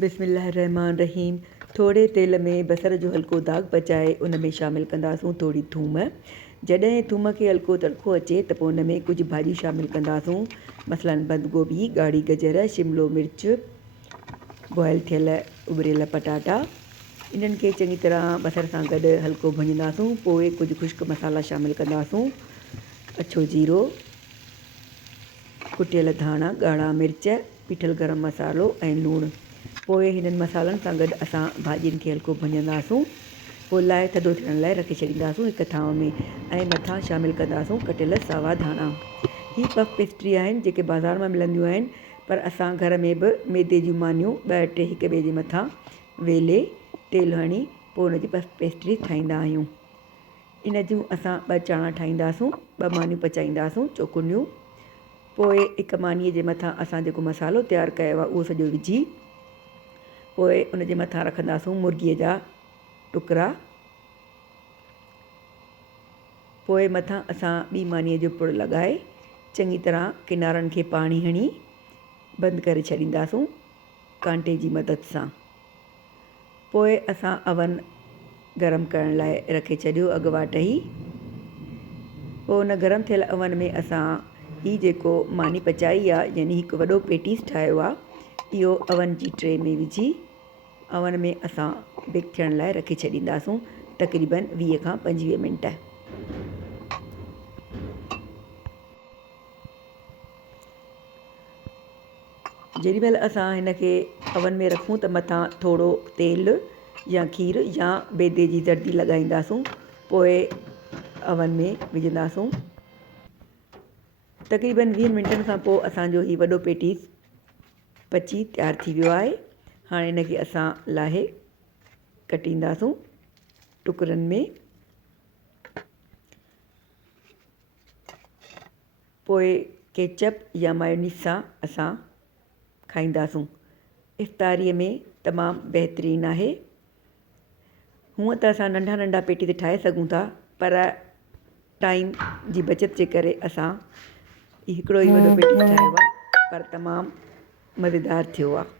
बिस्मिल्लाहिर्रहमानिर्रहीम। थोड़े तेल में बसर जो हल्को दाग पचाए उन में शामिल कंदासूं थोड़ी थूम। जॾहिं थूम खे हल्को तड़को अचे त पोइ उन में कुझु भाॼियूं शामिल कंदासूं, मसलन बंद गोभी, ॻाढ़ी गजर, शिमलो मिर्च, बॉयल थियल उबरियल पटाटा। इन्हनि खे चङी तरह बसर सां गॾु हल्को भुञंदासूं। पोइ कुझु ख़ुश्क मसाला शामिल कंदासूं, अछो जीरो, कुटियल धाणा, ॻाढ़ा मिर्च, पीठल गरम मसालो ऐं लूणु। पोइ हिननि मसालनि सां गॾु असां भाॼियुनि खे हल्को भुञंदासूं। पोइ लाइ थधो थियण लाइ रखी छॾींदासूं हिकु थांव में, ऐं मथां शामिल कंदासूं कटियल सावा धाणा। हीअ पफ पेस्ट्री आहिनि जेके बाज़ारि मां मिलंदियूं आहिनि, पर असां घर में बि मैदे जूं मानियूं ॿ टे हिक ॿिए जे मथां वेले तेल हणी पोइ उन जी पफ पेस्ट्री ठाहींदा आहियूं। इन जूं असां ॿ चाणा ठाहींदासूं, ॿ मानियूं पचाईंदासूं चौकुनियूं। पोइ हिकु मानीअ जे मथां असां जेको मसालो तयारु कयो आहे उहो सॼो विझी पोइ उन जे मथां रखंदासूं मुर्गीअ जा टुकड़ा। पोइ मथां असां ॿी मानीअ जो पुड़ लॻाए चङी तरह किनारनि खे पाणी हणी बंदि करे छॾींदासूं कांटे जी मदद सां। पोइ असां अवन गरम करण लाइ रखे छॾियो अॻुवाट ई। पोइ उन गरम थियल अवन में असां हीअ जेको मानी पचाई आहे, यानी हिकु वॾो पेटीस ठाहियो आहे, इहो अवन जी ट्रे में विझी अवन में असां बेक थियण लाइ रखी छॾींदासूं तक़रीबन 20 खां 25 मिंट। जेॾी महिल असां हिन खे अवन में रखूं त मथां थोरो तेल या खीर या बेदे जी जर्दी लॻाईंदासूं। पोइ अवन में विझंदासूं। तक़रीबन 20 मिंटनि खां पोइ असांजो हीउ वॾो पेटीस पची तयारु थी वियो आहे। हाणे हिन खे असां लाहे कटींदासूं टुकड़नि में। पोइ केचप या मायोनीज़ सां असां खाईंदासूं। इफ़्तारीअ में तमामु बहितरीनु आहे। हूअं त असां नंढा नंढा पेटी ते ठाहे सघूं था, पर टाइम जी बचति जे करे असां हिकिड़ो ई वॾो पेटी ठाहियो आहे, पर तमामु मज़ेदारु थियो आहे।